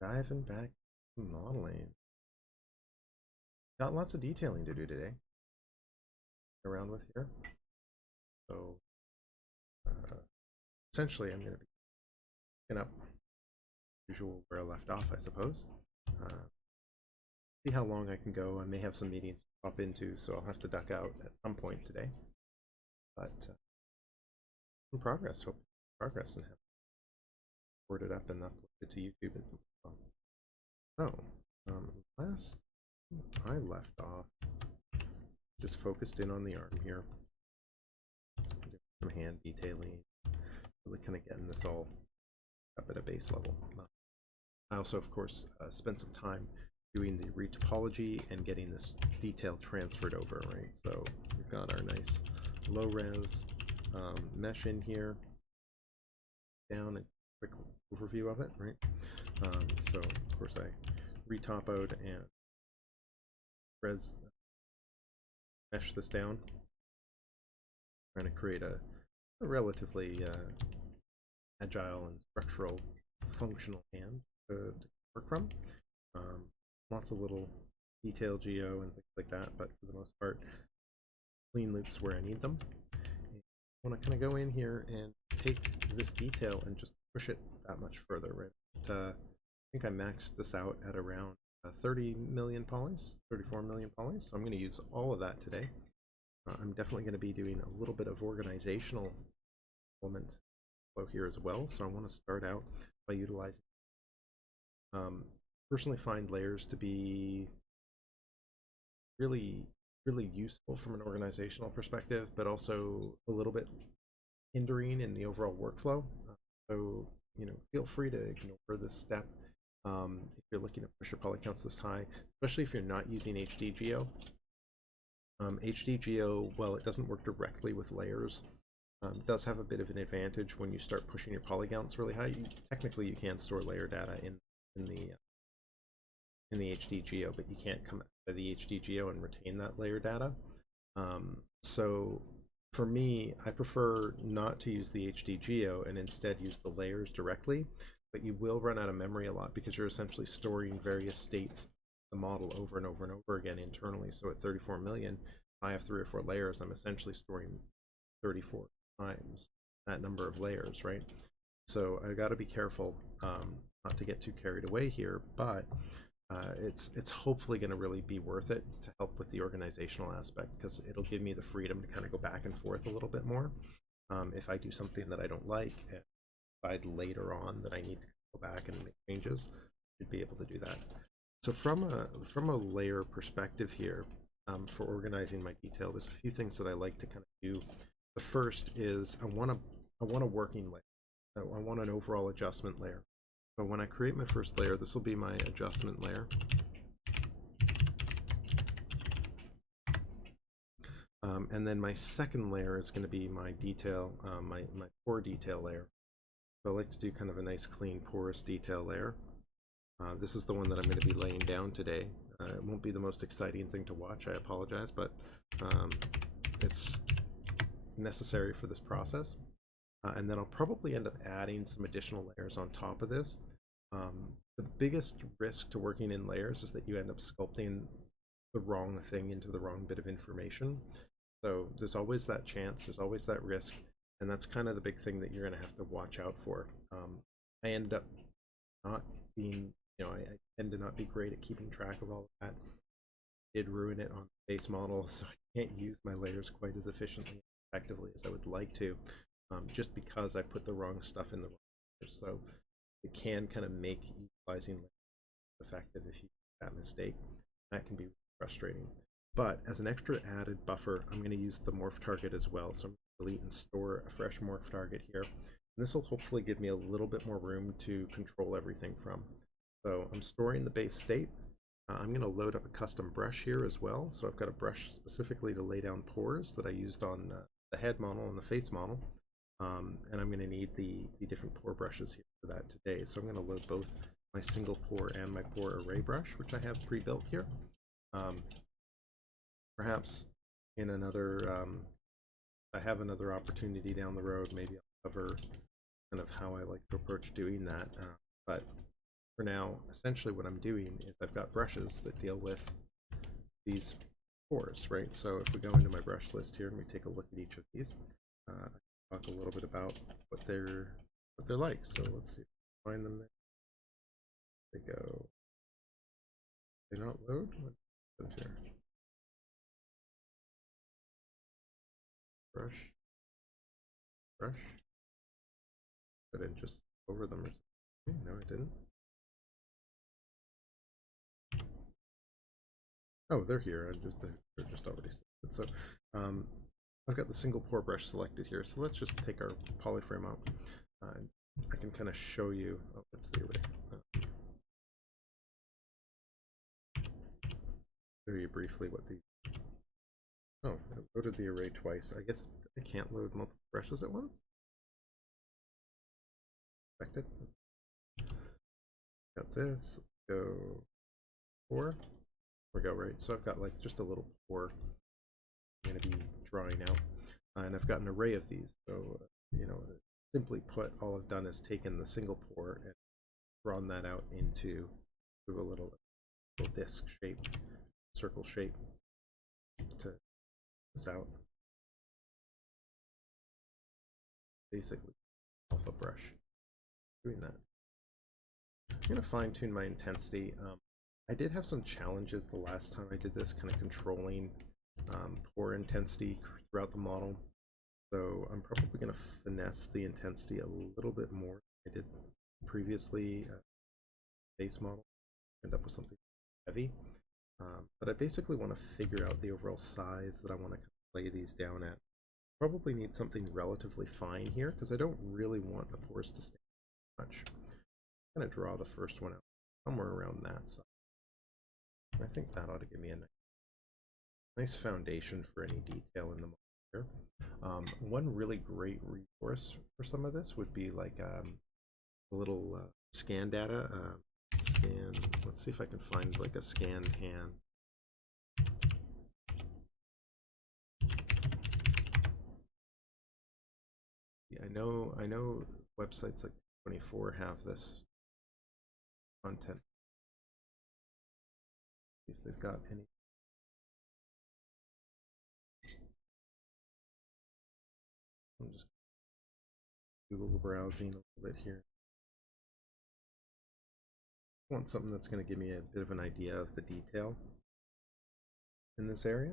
Diving back to modeling. Got lots of detailing to do today. Around with here. So essentially I'm going to be picking up usual where I left off, I suppose. See how long I can go. I may have some meetings to pop into, so I'll have to duck out at some point today. But in progress, hope progress, and have recorded up and uploaded to YouTube as well. So last I left off, just focused in on the arm here, doing some hand detailing, really kind of getting this all up at a base level. I also, of course, spent some time doing the retopology and getting this detail transferred over, right? So we've got our nice low res mesh in here, down a quick overview of it, right? So of course I retopoed and res mesh this down, trying to create a relatively agile and structural functional hand to work from. Lots of little detail geo and things like that, but for the most part, clean loops where I need them. And I want to kind of go in here and take this detail and just push it that much further, right? I think I maxed this out at around 30 million polys, 34 million polys, so I'm going to use all of that today. I'm definitely going to be doing a little bit of organizational element flow here as well, so I want to start out by utilizing personally find layers to be really useful from an organizational perspective, but also a little bit hindering in the overall workflow. So feel free to ignore this step if you're looking to push your poly counts this high, especially if you're not using HDGeo. HDGeo, while it doesn't work directly with layers, does have a bit of an advantage when you start pushing your poly counts really high. Technically, you can store layer data in the HDGeo, but you can't come out of the HDGeo and retain that layer data. So for me, I prefer not to use the HDGeo and instead use the layers directly, but you will run out of memory a lot because you're essentially storing various states of the model over and over and over again internally. So at 34 million, if I have 3 or 4 layers, I'm essentially storing 34 times that number of layers, right? So I got to be careful not to get too carried away here, but it's hopefully going to really be worth it to help with the organizational aspect, because it'll give me the freedom to kind of go back and forth a little bit more. If I do something that I don't like and decide later on that I need to go back and make changes, I'd be able to do that. So from a layer perspective here, for organizing my detail, there's a few things that I like to kind of do. The first is I want a working layer. I want an overall adjustment layer. So when I create my first layer, this will be my adjustment layer. And then my second layer is going to be my detail, my pore detail layer. So I like to do kind of a nice clean porous detail layer. This is the one that I'm going to be laying down today. It won't be the most exciting thing to watch, I apologize, but it's necessary for this process. And then I'll probably end up adding some additional layers on top of this. The biggest risk to working in layers is that you end up sculpting the wrong thing into the wrong bit of information. So there's always that chance, there's always that risk, and that's kind of the big thing that you're going to have to watch out for. I ended up not being, I tend to not be great at keeping track of all of that. I did ruin it on the base model, so I can't use my layers quite as efficiently and effectively as I would like to. Just because I put the wrong stuff in the wrong layers. So it can kind of make utilizing layers effective if you make that mistake. That can be frustrating. But as an extra added buffer, I'm going to use the morph target as well. So I'm going to delete and store a fresh morph target here. And this will hopefully give me a little bit more room to control everything from. So I'm storing the base state. I'm going to load up a custom brush here as well. So I've got a brush specifically to lay down pores that I used on the head model and the face model. And I'm going to need the different pore brushes here for that today. So I'm going to load both my single pore and my pore array brush, which I have pre-built here. Perhaps in another, I have another opportunity down the road, maybe I'll cover kind of how I like to approach doing that. But for now, essentially what I'm doing is I've got brushes that deal with these pores, right? So if we go into my brush list here and we take a look at each of these, talk a little bit about what they're like. So let's see, find them there. They go. They not load. What happened here? Brush. I didn't just over them or something. No, I didn't. Oh, they're here. They're just already selected. So I've got the single pore brush selected here. So let's just take our polyframe out. I can kind of show you. Oh, that's the array. Show you briefly what the. Oh, I loaded the array twice. I guess I can't load multiple brushes at once. Expected. Got this. Go 4. We go, right? So I've got like just a little pore I'm going to be drawing out, and I've got an array of these. So you know, simply put, all I've done is taken the single pore and drawn that out into a little disc shape, circle shape to this out. Basically, alpha brush. Doing that. I'm going to fine tune my intensity. I did have some challenges the last time I did this, kind of controlling pore intensity throughout the model. So I'm probably going to finesse the intensity a little bit more than I did previously. Base model, end up with something heavy. But I basically want to figure out the overall size that I want to lay these down at. Probably need something relatively fine here because I don't really want the pores to stay much. I'm going to draw the first one out somewhere around that size. I think that ought to give me a nice foundation for any detail in the model here. One really great resource for some of this would be like a little scan data. Let's see if I can find like a scan pan. Yeah, I know websites like 24 have this content. See if they've got any. I'm just Google browsing a little bit here. I want something that's going to give me a bit of an idea of the detail in this area.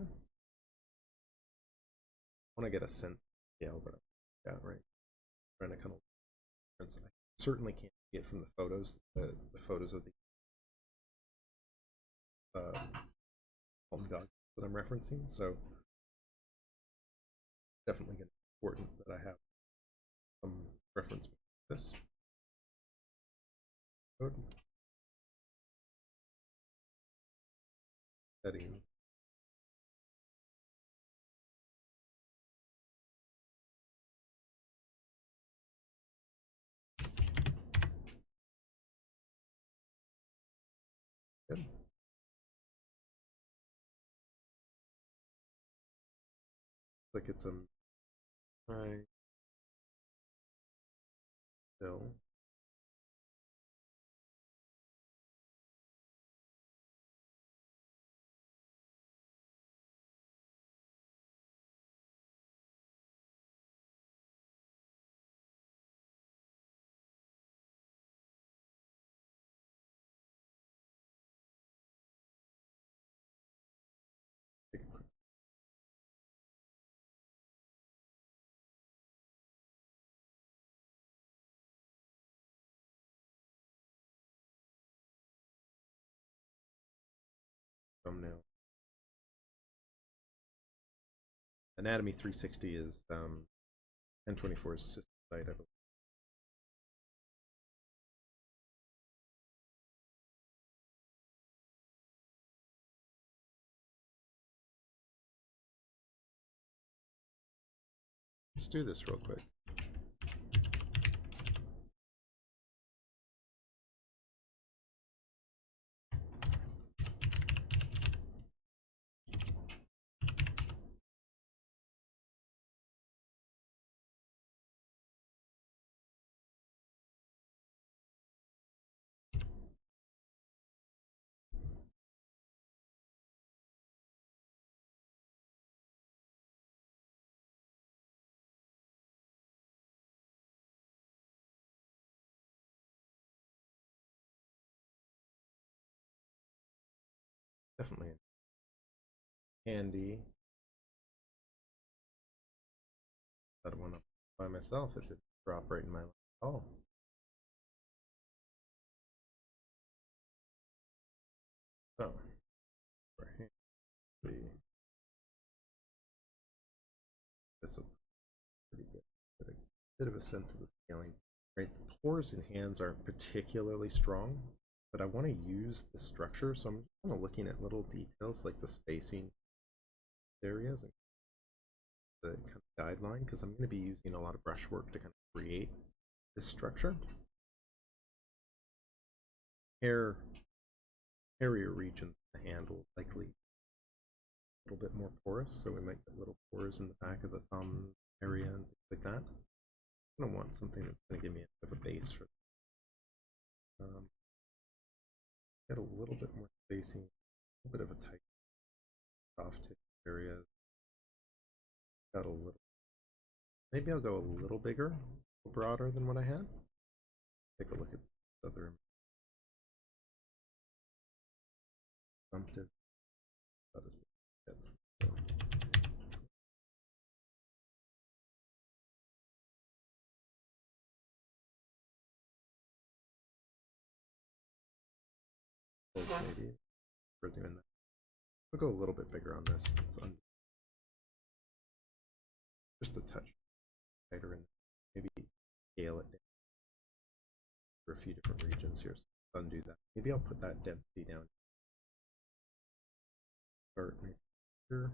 I want to get a sense of the scale that I've got, right? I'm trying to kind of. I certainly can't see it from the photos. The photos of the goggles that I'm referencing. So definitely going to be important that I have some reference for this. Code. Setting. Good. Like it's a high fill. Take a quick thumbnail. Anatomy 360 is N24's system site, I believe. Let's do this real quick. definitely handy. That one up by myself. It didn't drop right in my lap at all. So, for handy, this will be pretty good. Get a bit of a sense of the scaling. Right, the pores in hands aren't particularly strong, but I want to use the structure, so I'm kind of looking at little details like the spacing areas and the kind of guideline, because I'm going to be using a lot of brushwork to kind of create this structure. Hairier regions of the hand will likely a little bit more porous, so we might get little pores in the back of the thumb area and things like that. I'm going to want something that's going to give me a bit of a base for get a little bit more spacing, a little bit of a tight soft tip area. Got a little. Maybe I'll go a little bigger, a little broader than what I had. Take a look at some other bumped it. About as big as it gets. So maybe for doing that. I'll go a little bit bigger on this. It's just a touch tighter and maybe scale it down for a few different regions here. So undo that. Maybe I'll put that density down. Start right here.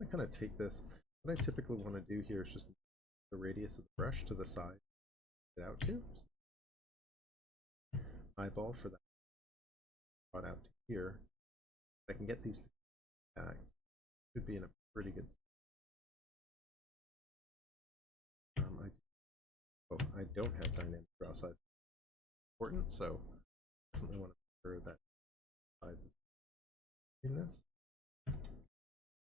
I kind of take this. What I typically want to do here is just the radius of the brush to the side. Get out to. Eyeball for that. Brought out to here. If I can get these back, should be in a pretty good. I don't have dynamic draw size. Important, so definitely want to make sure that size is in this.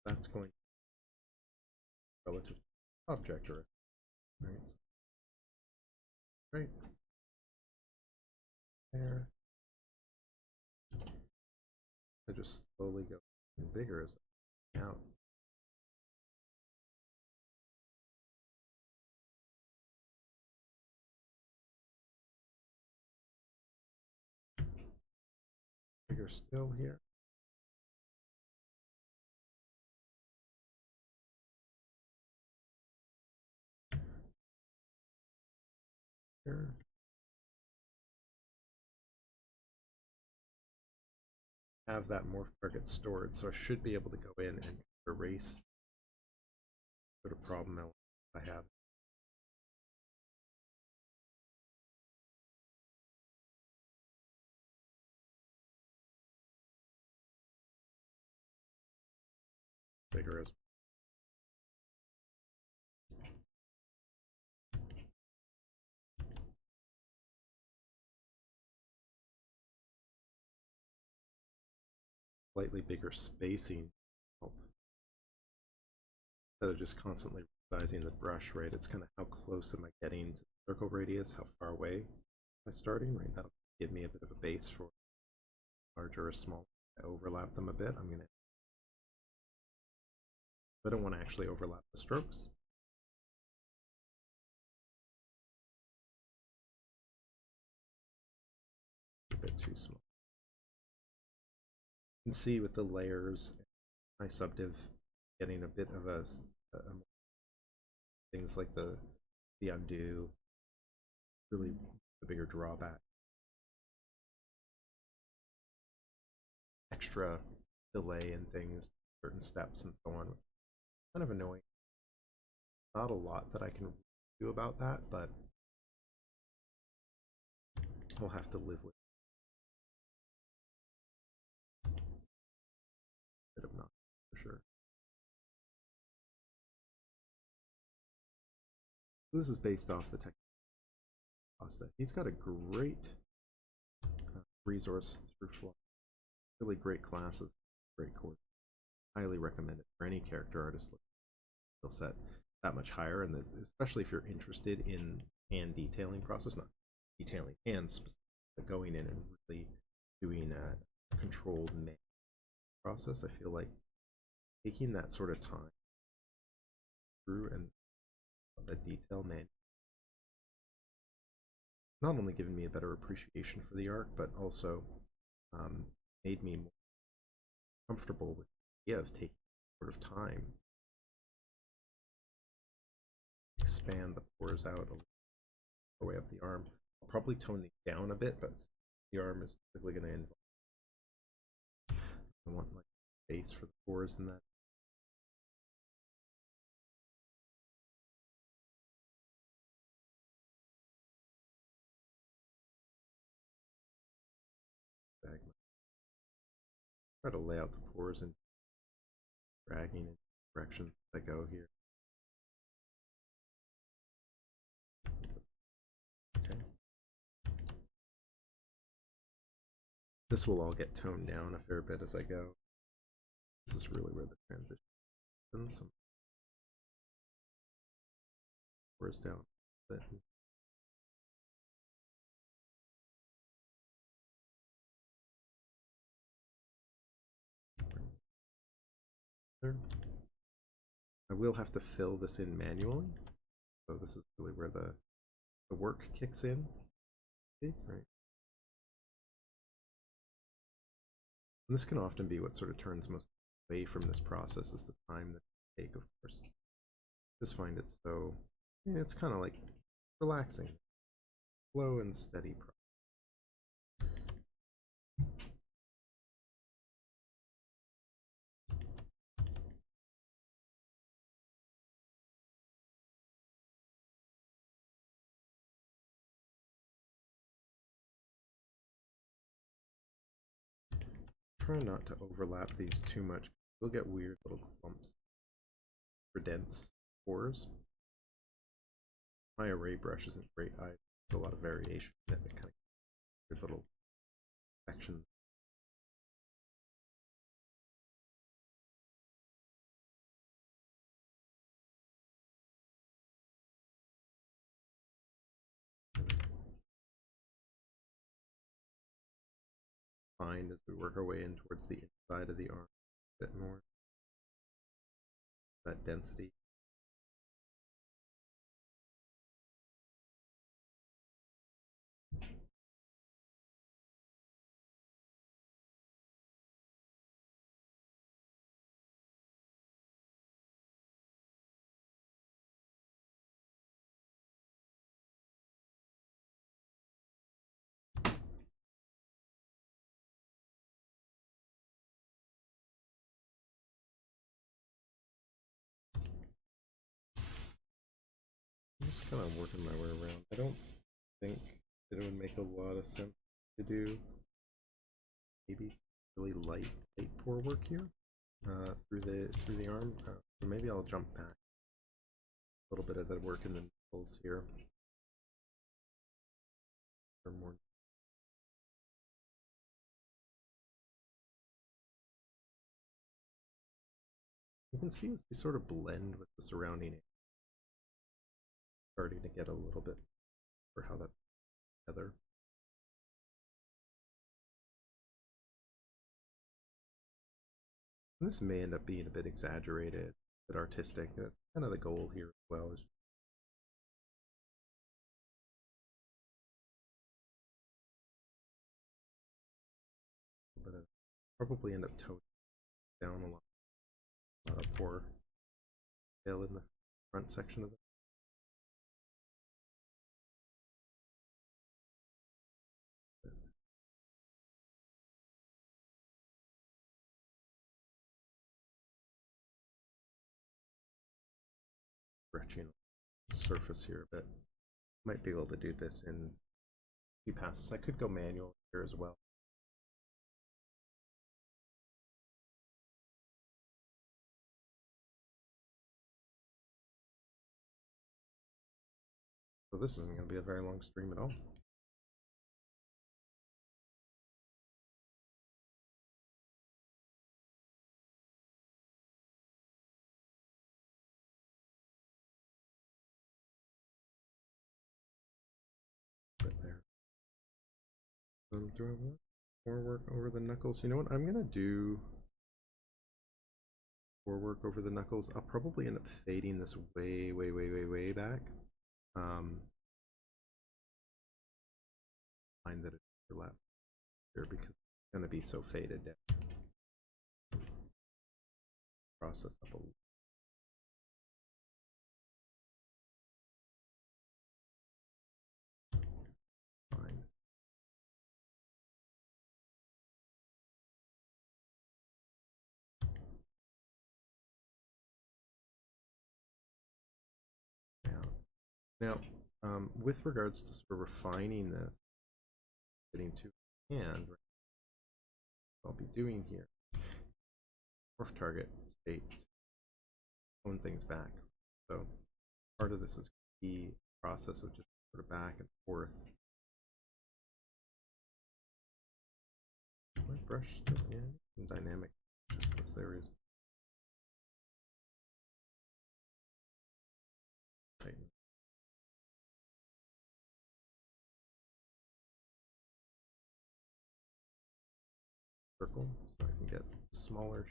That's going to be relative to object or right there. I just slowly go bigger as I out. Bigger still here. Here. Have that morph target stored, so I should be able to go in and erase sort of problem element I have. Bigger as slightly bigger spacing help. Instead of just constantly resizing the brush, right? It's kind of how close am I getting to the circle radius, how far away am I starting, right? That'll give me a bit of a base for larger or small. I overlap them a bit. I don't want to actually overlap the strokes. A bit too small. You can see with the layers, my subdiv getting a bit of a things like the undo, really the bigger drawback. Extra delay in things, certain steps and so on. Kind of annoying. Not a lot that I can do about that, but we'll have to live with it. Bit of not for sure. This is based off the tech Costa. He's got a great resource through Flow. Really great classes, great course. Highly recommend it for any character artist skill set that much higher, and especially if you're interested in hand detailing process, not detailing hands specifically, but going in and really doing a controlled process, I feel like taking that sort of time through and the detail not only given me a better appreciation for the art, but also made me more comfortable with the idea of taking sort of time, expand the pores out a little the way up the arm. I'll probably tone these down a bit, but the arm is typically going to involve. I want like space for the pores in that. Try to lay out the pores and dragging in directions as I go here. Okay. This will all get toned down a fair bit as I go. This is really where the transition happens. Some pores down a bit. I will have to fill this in manually, so this is really where the work kicks in. See? Right. And this can often be what sort of turns most away from this process, is the time that it takes, of course. Just find it so, it's kind of like relaxing, slow and steady process. Try not to overlap these too much. You'll get weird little clumps for dense pores. My array brush isn't great either. There's a lot of variation in it that kind of weird little sections. Find as we work our way in towards the inside of the arm a bit more. That density. I'm just kind of working my way around. I don't think that it would make a lot of sense to do maybe really light pore work here through the arm. So maybe I'll jump back a little bit of the work in the nipples here. For more. You can see as they sort of blend with the surrounding area. Starting to get a little bit for how that's together. And this may end up being a bit exaggerated, a bit artistic. That's kind of the goal here as well. Is but probably end up toning down a lot of pore tail in the front section of it. Stretching the surface here a bit. Might be able to do this in a few passes. I could go manual here as well. So this isn't going to be a very long stream at all. Right there. Do I want more work over the knuckles? You know what? I'm gonna do more work over the knuckles. I'll probably end up fading this way, way, way, way, way back. Find that it overlaps here because it's gonna be so faded down. Process up a little. Fine. Now, with regards to sort of refining this, getting to hand, what I'll be doing here, morph target state, tone things back. So part of this is the process of just sort of back and forth. My brush still in some dynamic, just this area. Tighten. Circle so I can get smaller.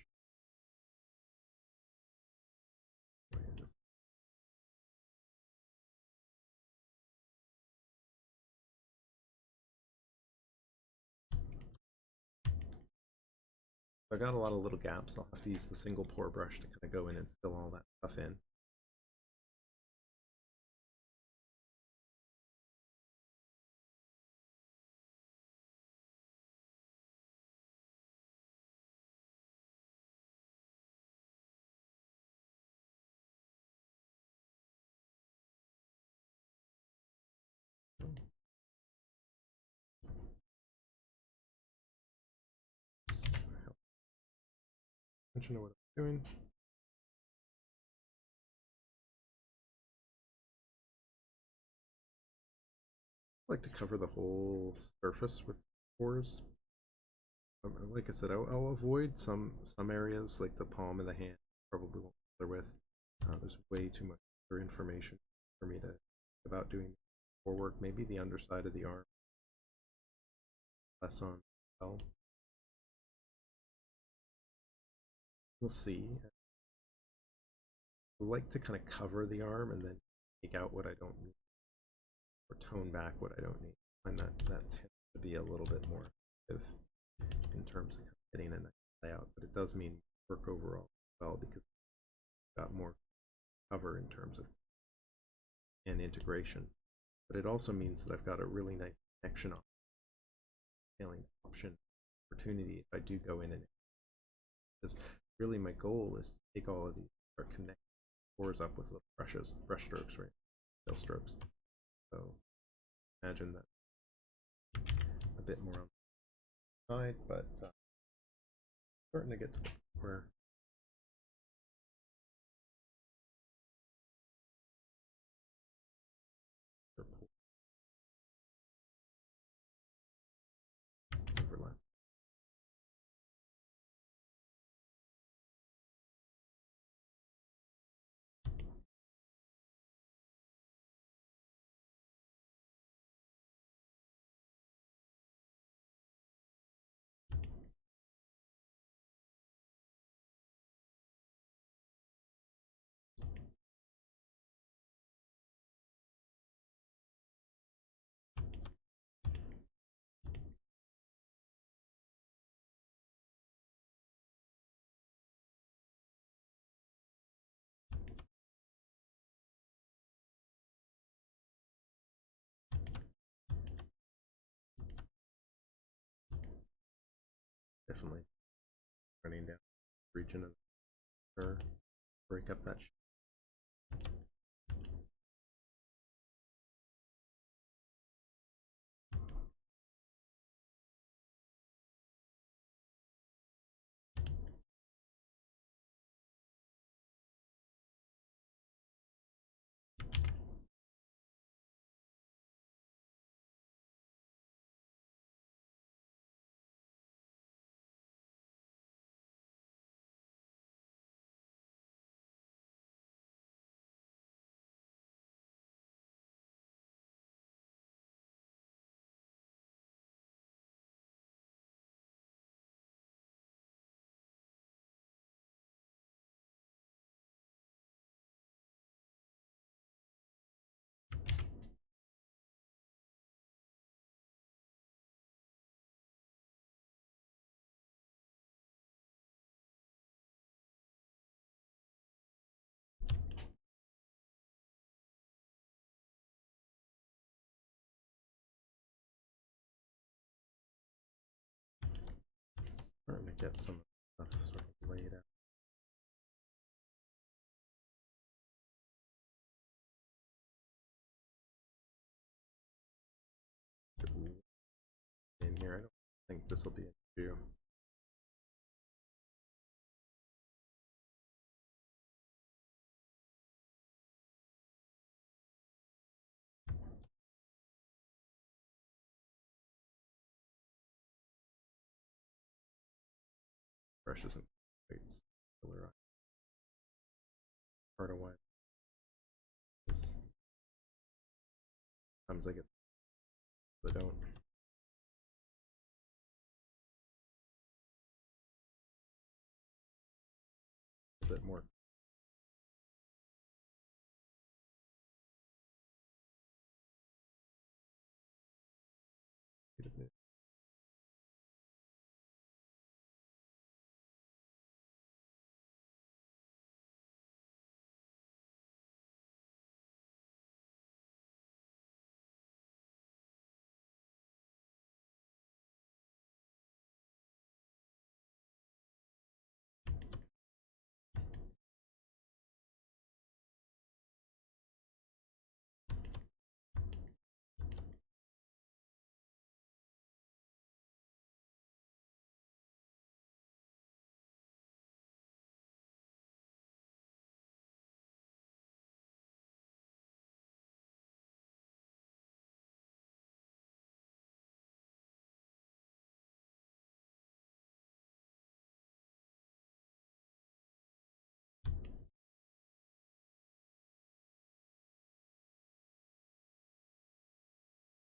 I got a lot of little gaps. I'll have to use the single pore brush to kind of go in and fill all that stuff in. Attention to what I'm doing. I like to cover the whole surface with pores. Like I said, I'll avoid some areas like the palm of the hand. Probably won't bother with. There's way too much other information for me to about doing pore work. Maybe the underside of the arm, less on well. We'll see. I like to kind of cover the arm and then take out what I don't need, or tone back what I don't need. I find that tends to be a little bit more effective in terms of getting a nice layout, but it does mean work overall well because it's got more cover in terms of and integration. But it also means that I've got a really nice connection on scaling option opportunity if I do go in and because really my goal is to take all of these or connect pores up with little brush strokes, right? Tail strokes. So imagine that a bit more on the side, but starting to get to the point where overlap. Definitely running down the region of the fur, break up that get some stuff sort of laid out. In here, I don't think this will be an issue. Brush isn't quite similar on part of why. Sometimes I get, but don't. A bit more.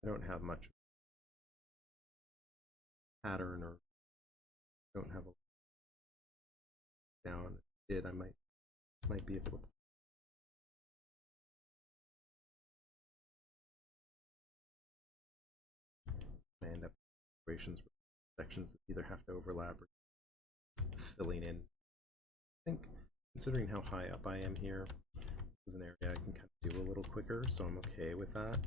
I don't have much pattern, or don't have a down. If I did, I might be able to. I end up in situations where sections that either have to overlap or filling in. I think, considering how high up I am here, this is an area I can kind of do a little quicker, so I'm okay with that.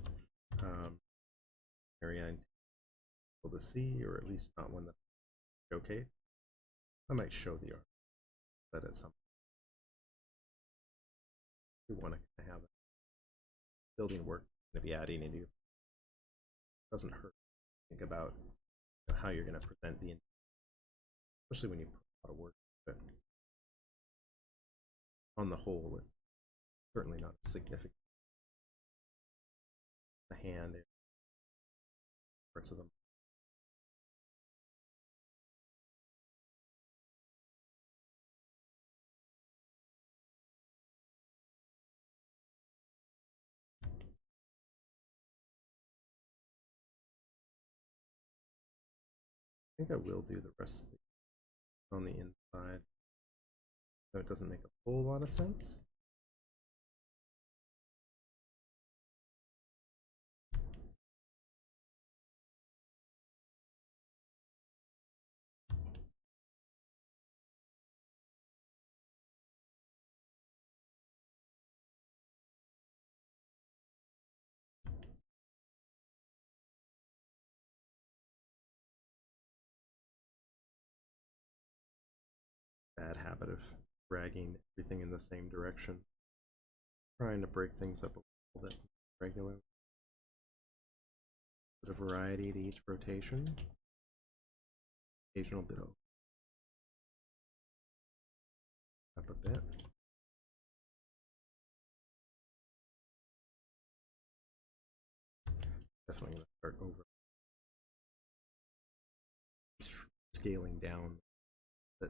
Area I'm able to see, or at least not one that I showcase. I might show the art that at some point. We want to kind of have building work going to be adding into. It doesn't hurt to think about how you're going to present the, especially when you put a lot of work. But on the whole, it's certainly not significant. The hand, parts of them. I think I will do the rest on the inside, so it doesn't make a whole lot of sense. Bad habit of dragging everything in the same direction. Trying to break things up a little bit regularly. Bit of variety to each rotation. Occasional bit of up a bit. Definitely going to start over scaling down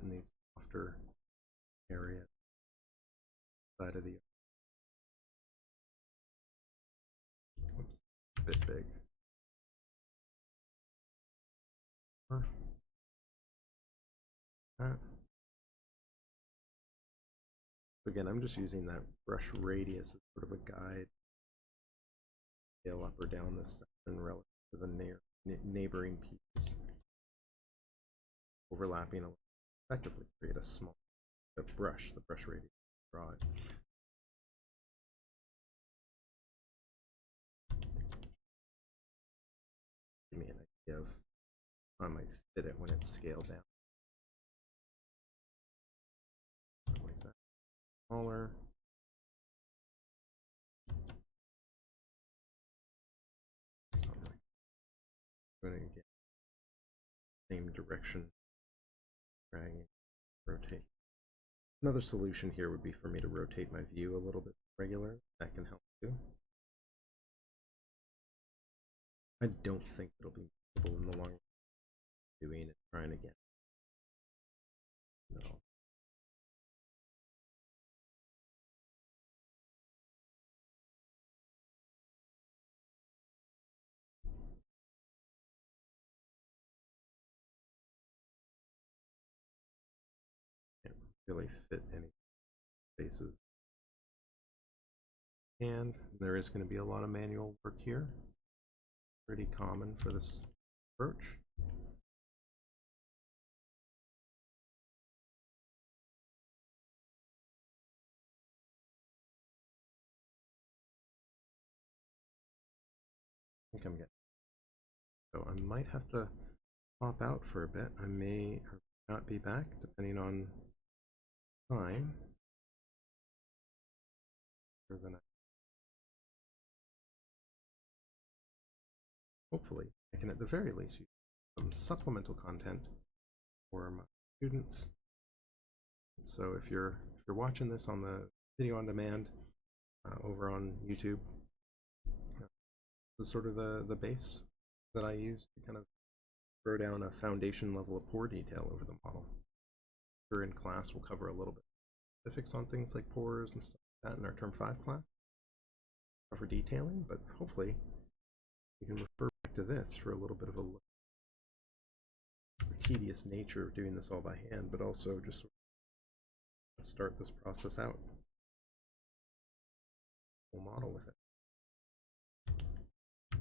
in these softer areas side of the. Oops, a bit big. Again, I'm just using that brush radius as sort of a guide. Scale up or down this section relative to the neighboring pieces. Overlapping will effectively create a small the brush radius. Draw it. Give me an idea of how I might fit it when it's scaled down. smaller. So I'm going to get same direction, dragging, rotate. Another solution here would be for me to rotate my view a little bit regular. That can help too. I don't think it'll be possible in the long run doing and trying again. No. Can't really fit any spaces. And there is going to be a lot of manual work here. Pretty common for this approach. I think I'm getting. So I might have to pop out for a bit. I may or may not be back depending on time. Hopefully, I can at the very least use some supplemental content for my students. So if you're watching this on the video on demand over on YouTube, this is sort of the base that I use to kind of throw down a foundation level of pore detail over the model. Here in class, we'll cover a little bit of specifics on things like pores and stuff like that in our Term 5 class. Cover detailing, but hopefully you can refer back to this for a little bit of a look at the tedious nature of doing this all by hand, but also just sort of start this process out. We'll model with it.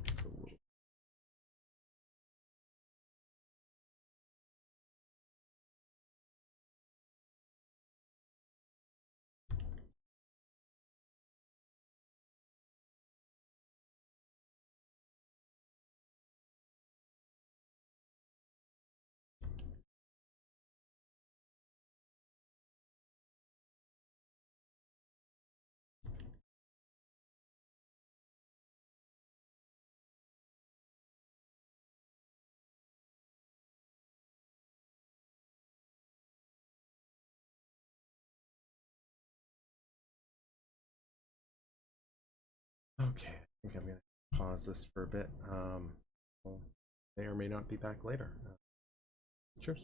It's a little. Okay, I think I'm going to pause this for a bit. May or may not be back later. Cheers.